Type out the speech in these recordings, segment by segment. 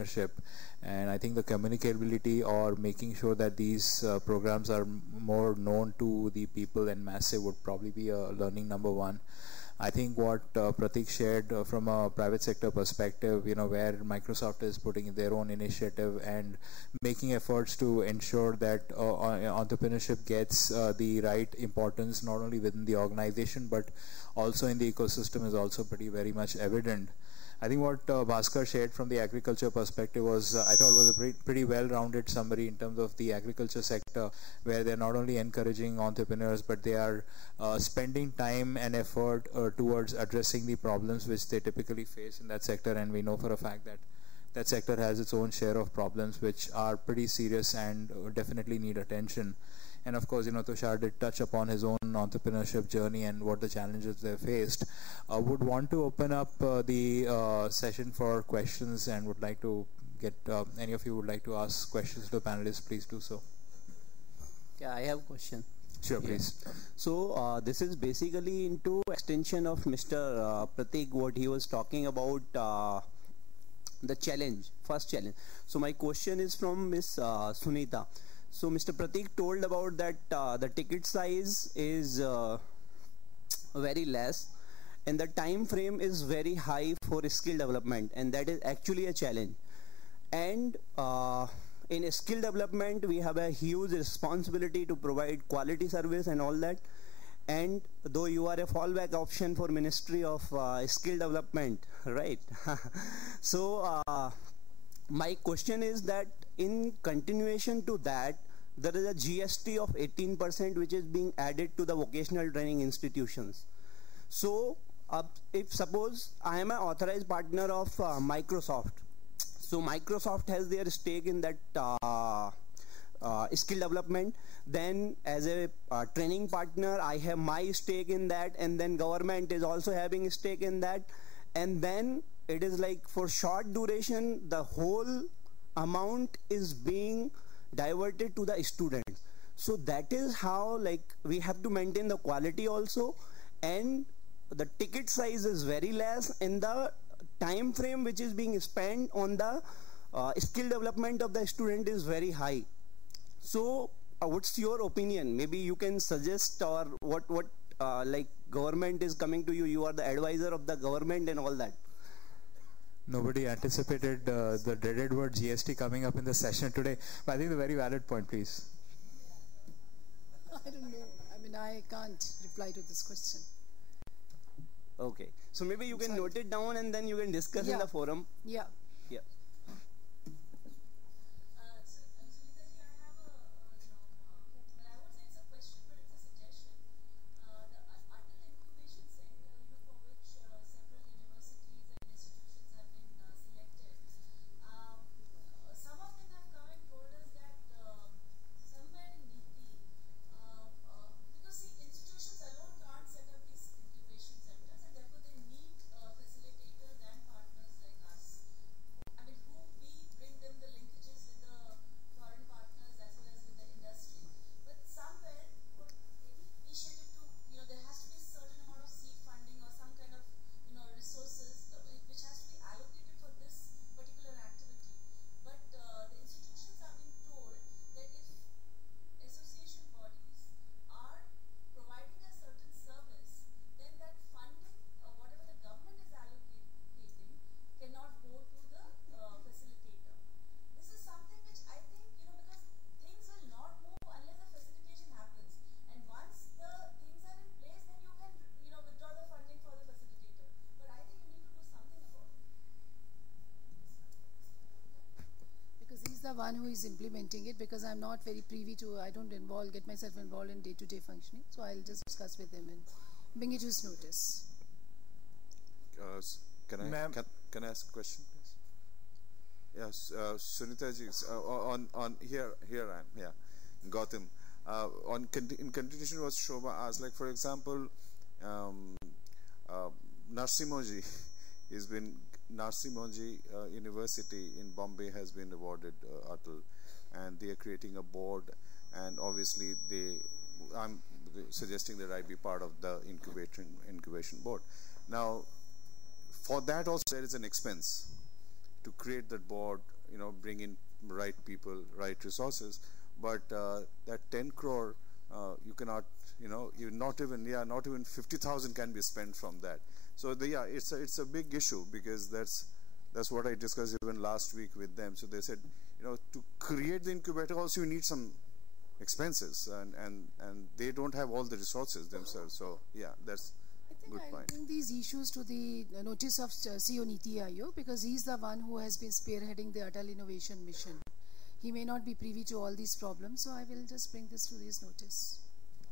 entrepreneurship, and I think the communicability or making sure that these programs are more known to the people and massive would probably be a learning number one. I think what Pratik shared from a private sector perspective, where Microsoft is putting in their own initiative and making efforts to ensure that entrepreneurship gets the right importance not only within the organization but also in the ecosystem is also pretty very much evident. I think what Bhaskar shared from the agriculture perspective was, I thought, was a pretty well-rounded summary in terms of the agriculture sector, where they're not only encouraging entrepreneurs, but they are spending time and effort towards addressing the problems which they typically face in that sector. And we know for a fact that that sector has its own share of problems which are pretty serious and definitely need attention. And of course, Tushar did touch upon his own entrepreneurship journey and what the challenges they faced. Would want to open up the session for questions and would like to get any of you would like to ask questions to the panelists, please do so. Yeah, I have a question. Sure, please. Yeah. So this is basically into extension of Mr. Pratik, what he was talking about, the challenge, first challenge. So my question is from Miss Sunita. So Mr. Pratik told about that the ticket size is very less and the time frame is very high for skill development, and that is actually a challenge. And in skill development we have a huge responsibility to provide quality service and all that. And though you are a fallback option for Ministry of Skill Development, right? So my question is that in continuation to that, there is a GST of 18% which is being added to the vocational training institutions. So if suppose I am an authorized partner of Microsoft, so Microsoft has their stake in that skill development, then as a training partner I have my stake in that, and then government is also having a stake in that, and then it is like for short duration the whole amount is being diverted to the students. So that is how, like, we have to maintain the quality also, and the ticket size is very less and the time frame which is being spent on the skill development of the student is very high. So what's your opinion? Maybe you can suggest, or what like government is coming to you, you are the advisor of the government and all that. Nobody anticipated the dreaded word GST coming up in the session today, but I think a very valid point, please. I don't know. I mean, I can't reply to this question. Okay. So maybe you can note it down and then you can discuss in the forum. Yeah. Yeah. The one who is implementing it, because I'm not very privy to, I don't get myself involved in day-to-day functioning, so I'll just discuss with him and bring it to his notice. Can I ask a question, please? Yes, Sunita ji, on here I am, yeah, Gautam. In continuation what Shobha asked, like for example, Narsimha has been, Narsimha University in Bombay has been awarded Atal, and they are creating a board, and obviously I'm suggesting that I be part of the incubation board. Now, for that also there is an expense, to create that board, bring in right people, right resources. But that 10 crore, you cannot, not even 50,000 can be spent from that. So it's a big issue, because that's what I discussed even last week with them. So they said, to create the incubator also you need some expenses, and they don't have all the resources themselves. So yeah, that's good I'll point. bring these issues to the notice of CEO Niti Aayog, because he's the one who has been spearheading the Atal Innovation Mission. He may not be privy to all these problems, so I will just bring this to his notice.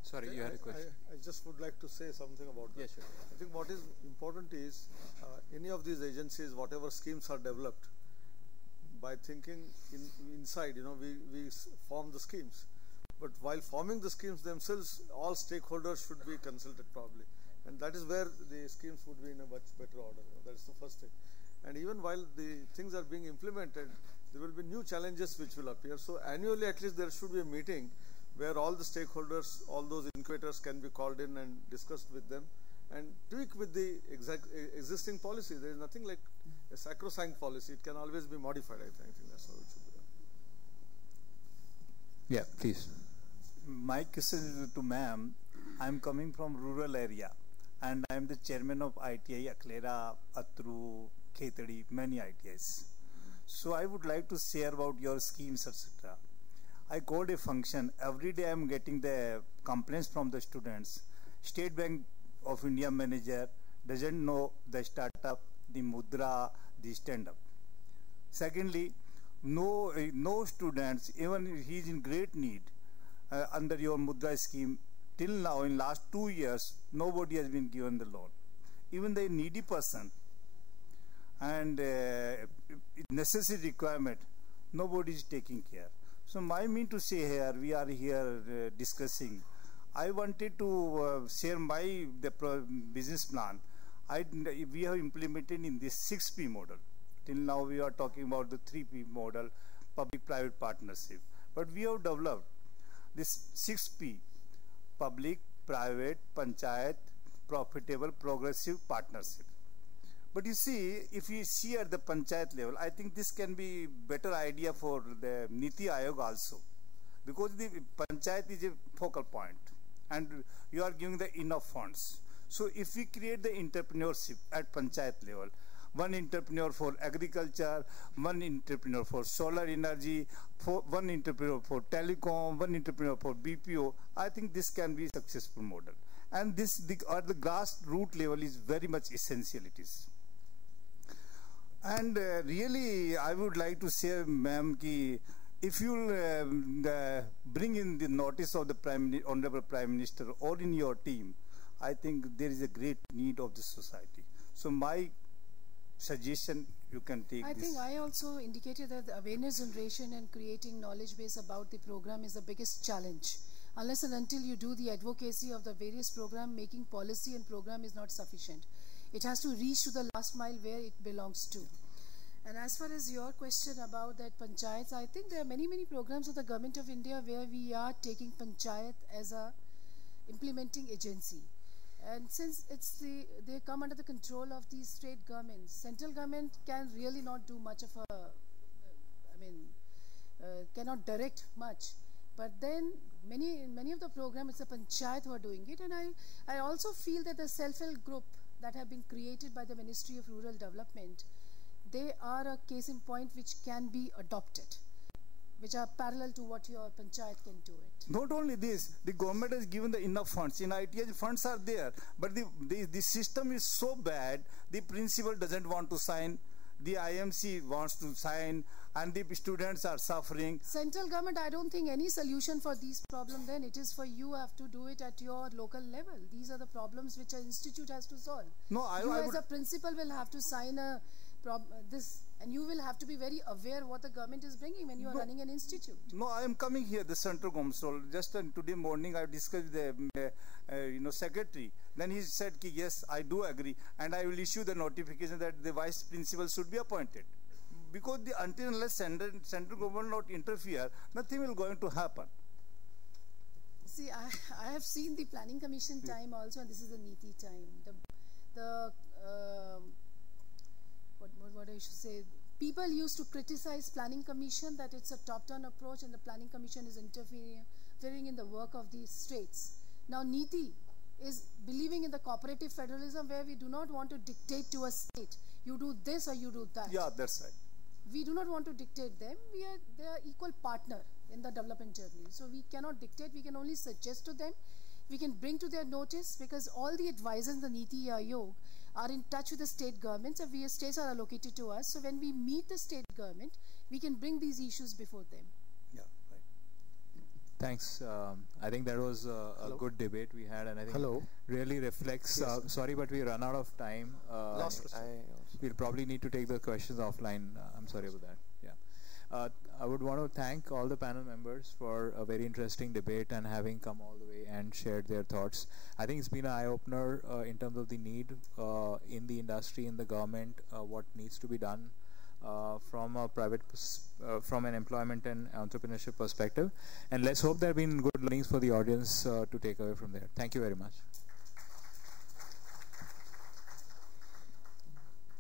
Sorry, you had a question. I just would like to say something about that. Yes, sure. I think what is important is any of these agencies, whatever schemes are developed, by thinking inside, we form the schemes. But while forming the schemes themselves, all stakeholders should be consulted probably. And that is where the schemes would be in a much better order. That is the first thing. And even while the things are being implemented, there will be new challenges which will appear. So annually, at least there should be a meeting where all the stakeholders, all those incubators can be called in and discussed with them and tweak with the existing policy. There is nothing like a sacrosanct policy. It can always be modified, I think that's how it should be done. Yeah, please. My question is to ma'am. I'm coming from rural area and I'm the chairman of ITI Aklera, Atru, Khetadi, many ITIs. So I would like to share about your schemes, etc. I called a function. Every day I'm getting the complaints from the students. State Bank of India manager doesn't know the startup, the mudra, the stand-up. Secondly, no students, even he's in great need under your mudra scheme. Till now, in last 2 years, nobody has been given the loan. Even the needy person and necessary requirement, nobody is taking care. So my mean to say here, we are here discussing. I wanted to share the business plan. We have implemented in this 6P model. Till now we are talking about the 3P model, public-private partnership. But we have developed this 6P, public, private, panchayat, profitable, progressive partnership. But you see, if you see at the panchayat level, I think this can be better idea for the Niti Aayog also. Because the panchayat is a focal point and you are giving the enough funds. So if we create the entrepreneurship at panchayat level, one entrepreneur for agriculture, one entrepreneur for solar energy, one entrepreneur for telecom, one entrepreneur for BPO, I think this can be a successful model. And this at the grassroots level is very much essential it is. And really, I would like to say, ma'am, if you bring in the notice of the Honorable Prime Minister or in your team, I think there is a great need of the society. So my suggestion, you can take I this. think I also indicated that the awareness generation and creating knowledge base about the program is the biggest challenge. Unless and until you do the advocacy of the various program, making policy and program is not sufficient. It has to reach to the last mile where it belongs to. And as far as your question about that panchayats, I think there are many programs of the Government of India where we are taking panchayat as a implementing agency. And since they come under the control of these state governments, central government can really not do much of cannot direct much. But then many of the programs, it's the panchayat who are doing it. And I also feel that the self-help group that have been created by the Ministry of Rural Development, they are a case in point which can be adopted, which are parallel to what your panchayat can do it. Not only this, the government has given the enough funds. In ITI, funds are there, but the system is so bad, the principal doesn't want to sign, the IMC wants to sign, and the students are suffering. Central government, I don't think any solution for these problems then. It is for you have to do it at your local level. These are the problems which an institute has to solve. No, you as a principal will have to sign and you will have to be very aware what the government is bringing when you are running an institute. No, I am coming here, the central government. So just today morning I discussed with the secretary. Then he said, yes, I do agree, and I will issue the notification that the vice principal should be appointed. Because until unless central government not interfere, nothing will going to happen. See, I have seen the planning commission time also, and this is the NITI time. What I should say, People used to criticize Planning Commission that it's a top-down approach and the Planning Commission is interfering in the work of the states. Now NITI is believing in the cooperative federalism where we do not want to dictate to a state, you do this or you do that. Yeah, that's right. We do not want to dictate them. They are equal partner in the development journey. So we cannot dictate, we can only suggest to them. We can bring to their notice because all the advisors in the NITI Aayog are in touch with the state governments and states are allocated to us. So when we meet the state government, we can bring these issues before them. Yeah, right. Thanks. I think that was a good debate we had, and I think really reflects. Sorry, but we run out of time. Last question. We'll probably need to take the questions offline. I'm sorry about that. Yeah. I would want to thank all the panel members for a very interesting debate and having come all the way and shared their thoughts. I think it's been an eye-opener in terms of the need in the industry, in the government, what needs to be done from a from an employment and entrepreneurship perspective. And let's hope there have been good learnings for the audience to take away from there. Thank you very much.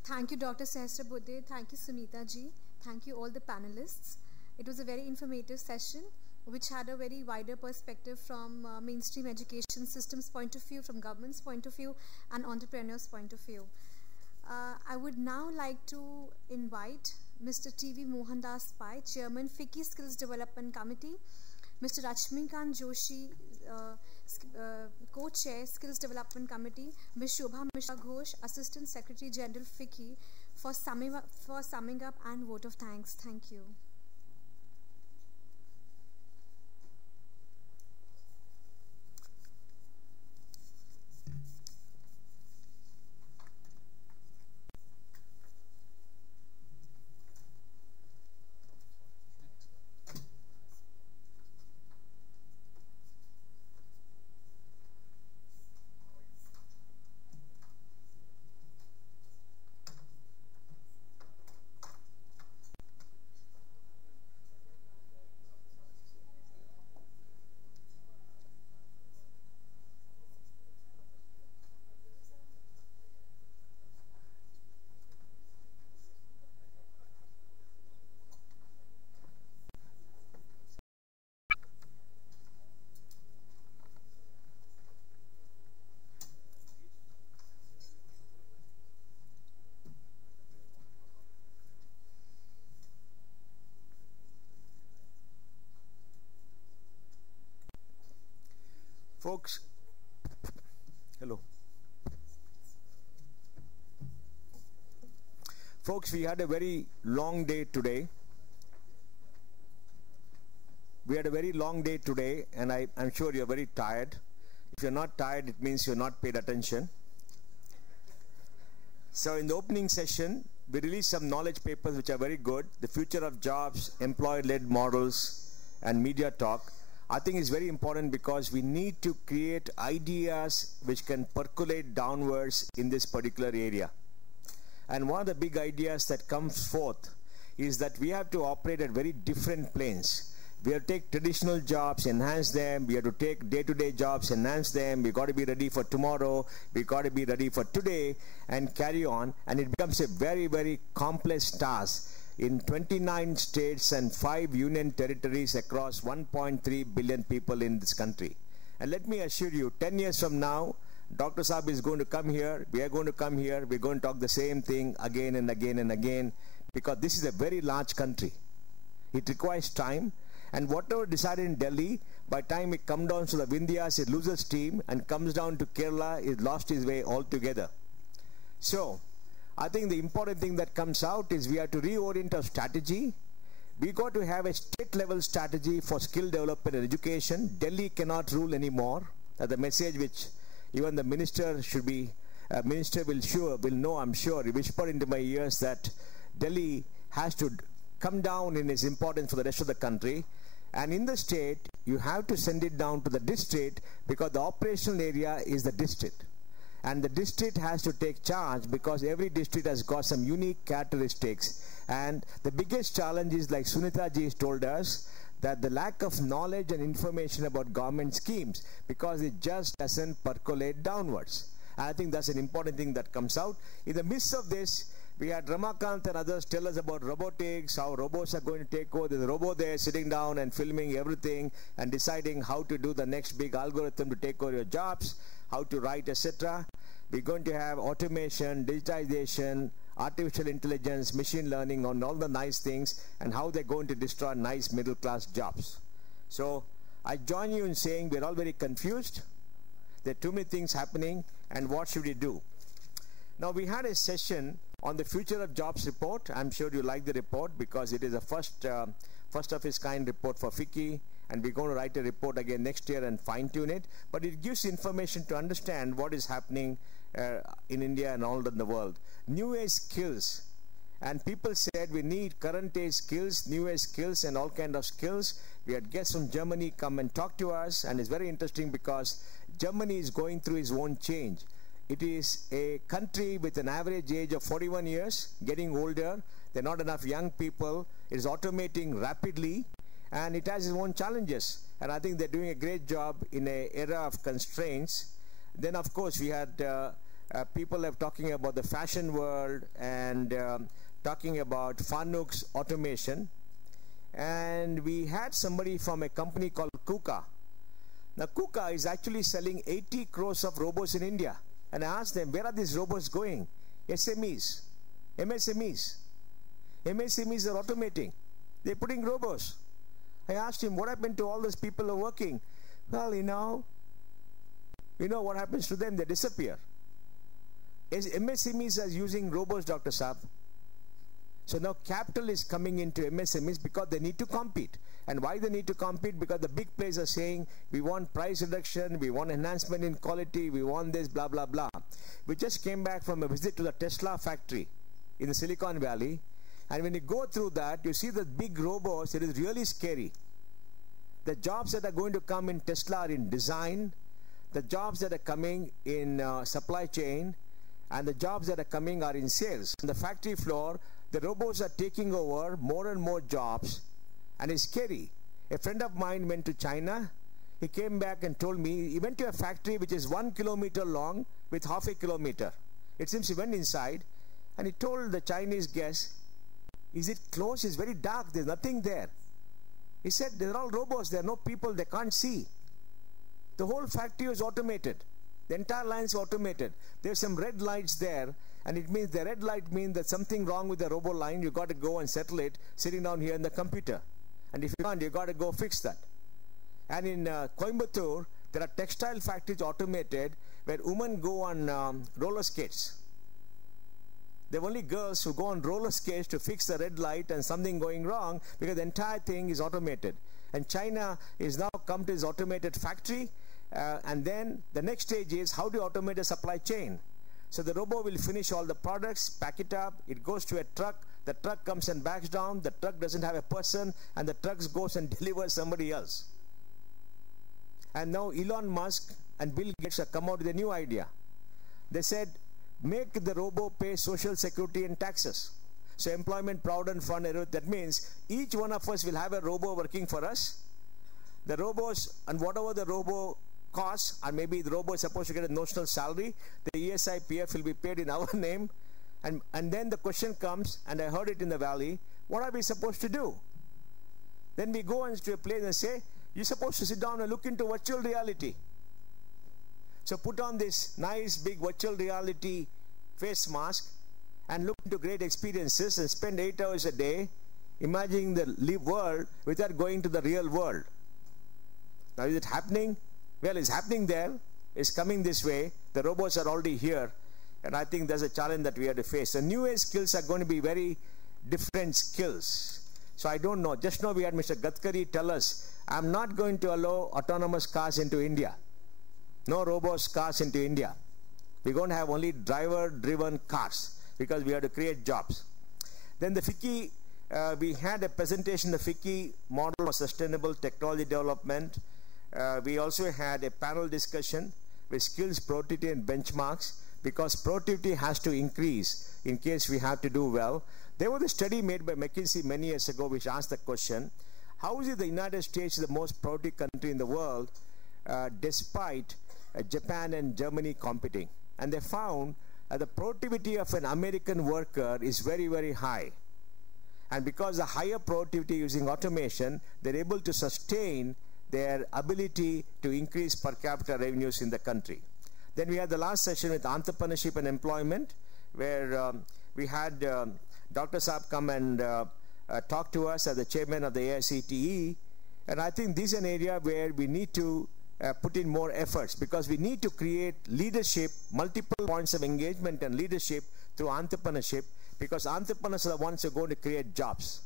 Thank you, Dr. Sahasrabudhe. Thank you, Sunita ji. Thank you all the panelists. It was a very informative session which had a very wider perspective from mainstream education systems point of view, from government's point of view, and entrepreneurs' point of view. I would now like to invite Mr. T.V. Mohandas Pai, Chairman, FICCI Skills Development Committee, Mr. Rashmikant Joshi, Co-Chair, Skills Development Committee, Ms. Shobha Mishra Ghosh, Assistant Secretary General, FICCI, for summing up and vote of thanks. Thank you. Folks, hello. Folks, we had a very long day today. And I'm sure you're very tired. If you're not tired, it means you're not paid attention. So in the opening session, we released some knowledge papers which are very good. The Future of Jobs, Employer-Led Models, and Media Talk. I think it's very important because we need to create ideas which can percolate downwards in this particular area. And one of the big ideas that comes forth is that we have to operate at very different planes. We have to take traditional jobs, enhance them. We have to take day-to-day jobs, enhance them. We've got to be ready for tomorrow. We've got to be ready for today and carry on. And it becomes a very, very complex task in 29 states and 5 union territories across 1.3 billion people in this country. And let me assure you, 10 years from now, Dr. Saab is going to come here, we are going to come here, we're going to talk the same thing again and again and again, because this is a very large country. It requires time, and whatever decided in Delhi, by the time it comes down to the Vindhyas, it loses steam, and comes down to Kerala, it lost its way altogether. So, I think the important thing that comes out is we have to reorient our strategy. We got to have a state-level strategy for skill development and education. Delhi cannot rule anymore. That's the message which even the minister should be. Minister will know. I'm sure. He whispered into my ears that Delhi has to come down in its importance for the rest of the country. And in the state, you have to send it down to the district because the operational area is the district. And the district has to take charge because every district has got some unique characteristics. And the biggest challenge is, like Sunita ji has told us, that the lack of knowledge and information about government schemes, because it just doesn't percolate downwards. And I think that's an important thing that comes out. In the midst of this, We had Ramakant and others tell us about robotics, how robots are going to take over. There's a robot there sitting down and filming everything and deciding how to do the next big algorithm to take over your jobs, how to write, etc. We're going to have automation, digitization, artificial intelligence, machine learning on all the nice things, and how they're going to destroy nice middle-class jobs. So I join you in saying we're all very confused. There are too many things happening, and what should we do? Now, we had a session on the Future of Jobs report. I'm sure you like the report because it is a first of its kind report for FICCI, and we're going to write a report again next year and fine-tune it. But it gives information to understand what is happening in India and all in the world. New age skills. And people said we need current age skills, new age skills, and all kind of skills. We had guests from Germany come and talk to us, and it's very interesting because Germany is going through its own change. It is a country with an average age of 41 years, getting older. There are not enough young people. It is automating rapidly, and it has its own challenges. And I think they're doing a great job in an era of constraints. Then, of course, we had people talking about the fashion world and talking about Fanuc's automation. And we had somebody from a company called KUKA. Now, KUKA is actually selling 80 crores of robots in India. And I asked them, where are these robots going? SMEs, MSMEs. MSMEs are automating. They're putting robots. I asked him, what happened to all those people who are working? Well, you know what happens to them? They disappear. MSMEs are using robots, Dr. Saab. So now capital is coming into MSMEs because they need to compete. And why they need to compete? Because the big players are saying, we want price reduction, we want enhancement in quality, we want this, blah, blah, blah. We just came back from a visit to the Tesla factory in the Silicon Valley. And when you go through that, you see the big robots, it is really scary. The jobs that are going to come in Tesla are in design, the jobs that are coming in supply chain, and the jobs that are coming are in sales. On the factory floor, the robots are taking over more and more jobs, and it's scary. A friend of mine went to China. He came back and told me he went to a factory which is 1 kilometer long with half a kilometer. It seems he went inside and he told the Chinese guest, is it closed? It's very dark. There's nothing there. He said, they're all robots. There are no people. They can't see. The whole factory was automated. The entire line is automated. There's some red lights there, and it means the red light means there's something wrong with the robo line. You got to go and settle it sitting down here in the computer. And if you can't, you got to go fix that. And in Coimbatore, there are textile factories automated where women go on roller skates. There are only girls who go on roller skates to fix the red light and something going wrong because the entire thing is automated. And China is now come to its automated factory. And then the next stage is how do you automate a supply chain? So the robot will finish all the products, pack it up, it goes to a truck, the truck comes and backs down, the truck doesn't have a person, and the truck goes and delivers somebody else. And now Elon Musk and Bill Gates have come out with a new idea. They said, make the robot pay social security and taxes. So employment provident fund, that means each one of us will have a robot working for us. The robots, and whatever the robot costs, or maybe the robot is supposed to get a notional salary, the ESI PF will be paid in our name. And then the question comes, and I heard it in the valley, what are we supposed to do? Then we go into a place and say, you're supposed to sit down and look into virtual reality. So put on this nice big virtual reality face mask and look into great experiences and spend 8 hours a day imagining the world without going to the real world. Now, is it happening? Well, it's happening there. It's coming this way. The robots are already here. And I think there's a challenge that we have to face. So new age skills are going to be very different skills. So I don't know. Just now we had Mr. Gadkari tell us, I'm not going to allow autonomous cars into India. No robots cars into India. We're going to have only driver-driven cars because we have to create jobs. Then the FICCI, we had a presentation, the FICCI model for sustainable technology development. We also had a panel discussion with skills, productivity, and benchmarks because productivity has to increase in case we have to do well. There was a study made by McKinsey many years ago which asked the question, how is it the United States is the most productive country in the world despite Japan and Germany competing? And they found the productivity of an American worker is very, very high. And because the higher productivity using automation, they're able to sustain their ability to increase per capita revenues in the country. Then we had the last session with entrepreneurship and employment, where we had Dr. Saab come and talk to us as the chairman of the AICTE. And I think this is an area where we need to put in more efforts, because we need to create leadership, multiple points of engagement and leadership through entrepreneurship, because entrepreneurs are the ones who are going to create jobs.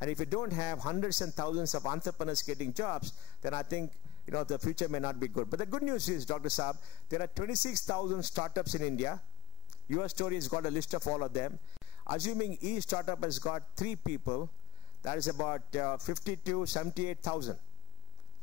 And if you don't have hundreds and thousands of entrepreneurs getting jobs, then I think the future may not be good. But the good news is, Dr. Saab, there are 26,000 startups in India. Your story has got a list of all of them. Assuming each startup has got 3 people, that is about 50 to 78,000,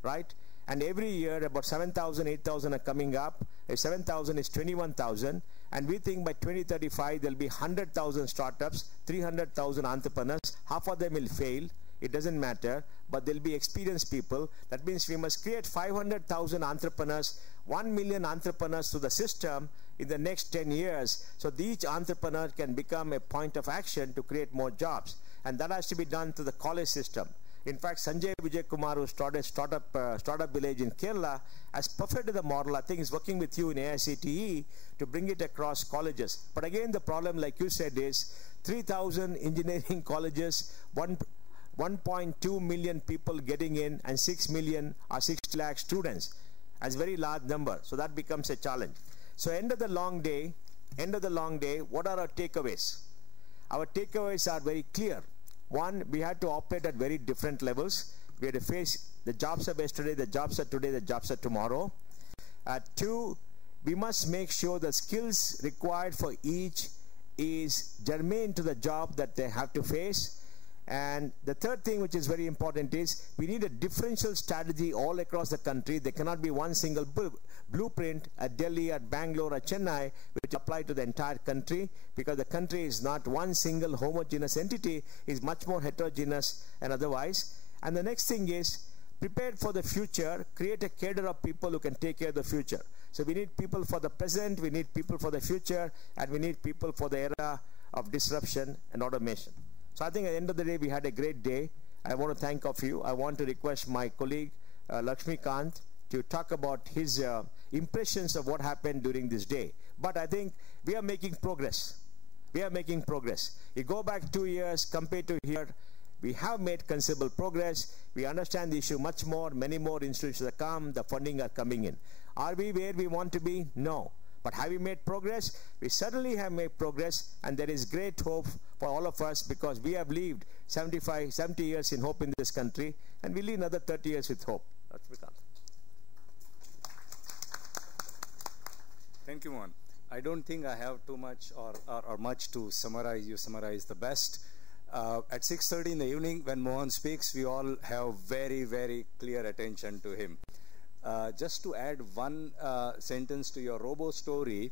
right? And every year about 7,000, 8,000 are coming up. If 7,000 is 21,000, and we think by 2035 there'll be 100,000 startups, 300,000 entrepreneurs. Half of them will fail. It doesn't matter, but there'll be experienced people. That means we must create 500,000 entrepreneurs, 1 million entrepreneurs to the system in the next 10 years, so each entrepreneur can become a point of action to create more jobs. And that has to be done through the college system. In fact, Sanjay Vijay Kumar, who started Startup Village in Kerala, has perfected the model. I think he's working with you in AICTE to bring it across colleges. But again, the problem, like you said, is 3,000 engineering colleges, 1.2 million people getting in, and 6 million or 6 lakh students. That's a very large number. So that becomes a challenge. So end of the long day, what are our takeaways? Our takeaways are very clear. One, we had to operate at very different levels. We had to face the jobs of yesterday, the jobs of today, the jobs of tomorrow. 2, we must make sure the skills required for each is germane to the job that they have to face. And the third thing, which is very important, is we need a differential strategy all across the country. There cannot be one single blueprint at Delhi, at Bangalore, at Chennai, which apply to the entire country, because the country is not one single homogeneous entity, is much more heterogeneous and otherwise. And the next thing is, prepared for the future, create a cadre of people who can take care of the future. So we need people for the present, we need people for the future, and we need people for the era of disruption and automation. So I think at the end of the day, we had a great day. I want to thank of you. I want to request my colleague, Lakshmikant, to talk about his impressions of what happened during this day. But I think we are making progress. We are making progress. You go back 2 years compared to here, we have made considerable progress. We understand the issue much more. Many more institutions have come. The funding are coming in. Are we where we want to be? No. But have we made progress? We certainly have made progress, and there is great hope for all of us, because we have lived 70 years in hope in this country, and we live another 30 years with hope. Thank you, Mohan. I don't think I have too much or much to summarize. You summarize the best. At 6:30 in the evening, when Mohan speaks, we all have very, very clear attention to him. Just to add one sentence to your robo story,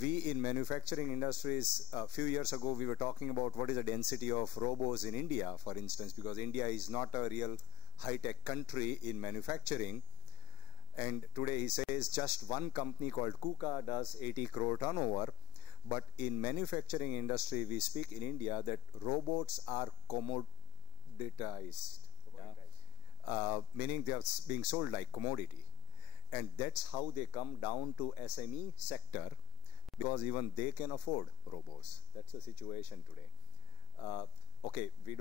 we in manufacturing industries, a few years ago, we were talking about what is the density of robos in India, for instance, because India is not a real high-tech country in manufacturing. And today he says just one company called KUKA does 80 crore turnover. But in manufacturing industry, we speak in India that robots are commoditized. Meaning they are being sold like commodity, and that's how they come down to SME sector, because even they can afford robots. That's the situation today. Okay, we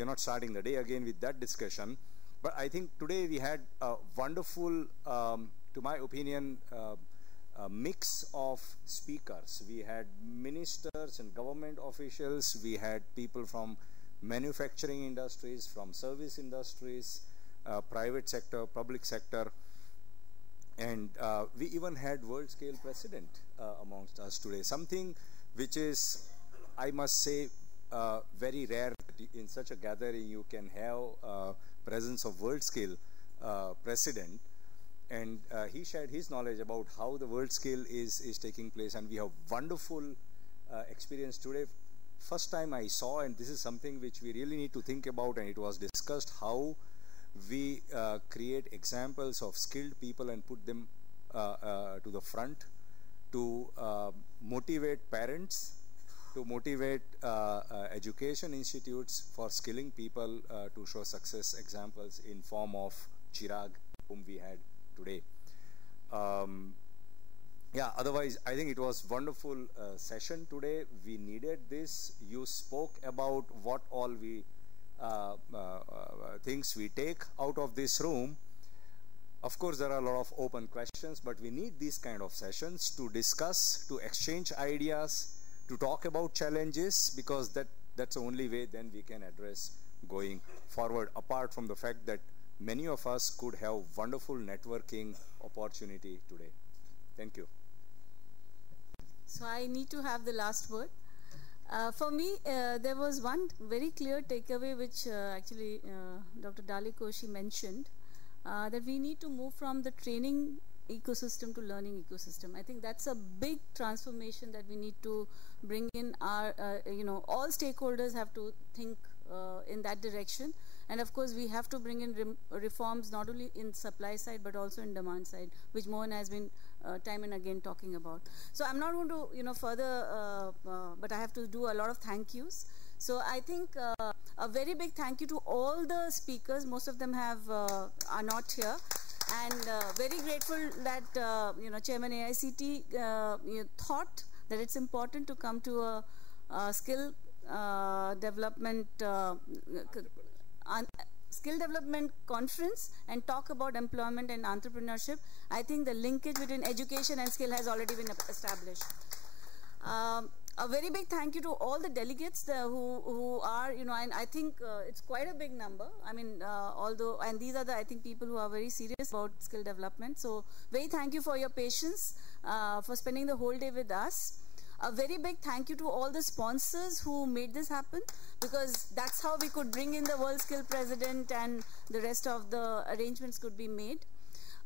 are not starting the day again with that discussion, but I think today we had a wonderful, to my opinion, a mix of speakers. We had ministers and government officials, we had people from manufacturing industries, from service industries, private sector, public sector, and we even had world scale president amongst us today, something which is, I must say, very rare. In such a gathering you can have presence of world scale president, and he shared his knowledge about how the world scale is taking place, and we have wonderful experience today. First time I saw, and this is something which we really need to think about, and it was discussed, how we create examples of skilled people and put them to the front to motivate parents, to motivate education institutes for skilling people to show success examples in form of Chirag, whom we had today. Yeah, otherwise, I think it was wonderful session today. We needed this. You spoke about what all we things we take out of this room. Of course, there are a lot of open questions, but we need these kind of sessions to discuss, to exchange ideas, to talk about challenges, because that's the only way then we can address going forward, apart from the fact that many of us could have wonderful networking opportunity today. Thank you. So I need to have the last word. For me, there was one very clear takeaway which actually Dr. Dalli Koshi mentioned, that we need to move from the training ecosystem to learning ecosystem. I think that's a big transformation that we need to bring in. Our, all stakeholders have to think in that direction. And of course, we have to bring in reforms not only in supply side but also in demand side, which Mohan has been time and again talking about. So I'm not going to further, but I have to do a lot of thank yous. So I think a very big thank you to all the speakers. Most of them are not here, and very grateful that Chairman AICT thought that it's important to come to a skill development conference and talk about employment and entrepreneurship. I think the linkage between education and skill has already been established. A very big thank you to all the delegates who are, and I think it's quite a big number. I mean, and these are I think people who are very serious about skill development. So very thank you for your patience, for spending the whole day with us. A very big thank you to all the sponsors who made this happen, because that's how we could bring in the World Skill President and the rest of the arrangements could be made.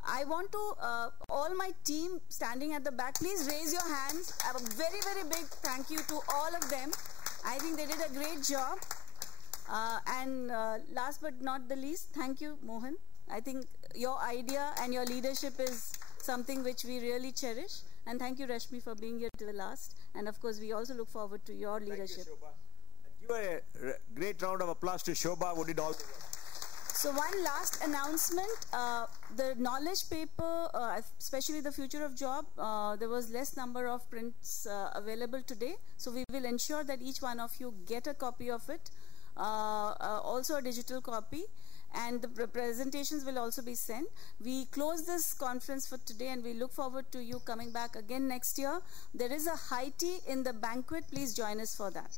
I want to, all my team standing at the back, please raise your hands. A very, very big thank you to all of them. I think they did a great job. And last but not the least, thank you, Mohan. I think your idea and your leadership is something which we really cherish. And thank you, Rashmi, for being here to the last. And of course, we also look forward to your leadership. Thank you, Shobha. Give a great round of applause to Shobha, who did all the work. So one last announcement, the knowledge paper, especially the future of job, there was less number of prints available today. So we will ensure that each one of you get a copy of it, also a digital copy. And the presentations will also be sent. We close this conference for today, and we look forward to you coming back again next year. There is a high tea in the banquet. Please join us for that.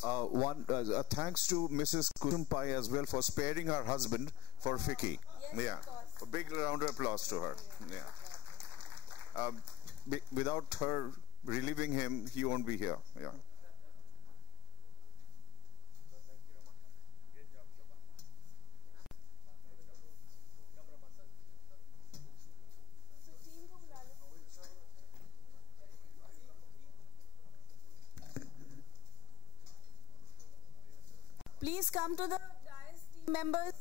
Thanks to Mrs. Kusumpai as well for sparing her husband for Fiki. Yes, a big round of applause to her. Without her relieving him, he won't be here. Yeah. Please come to the dais, team members.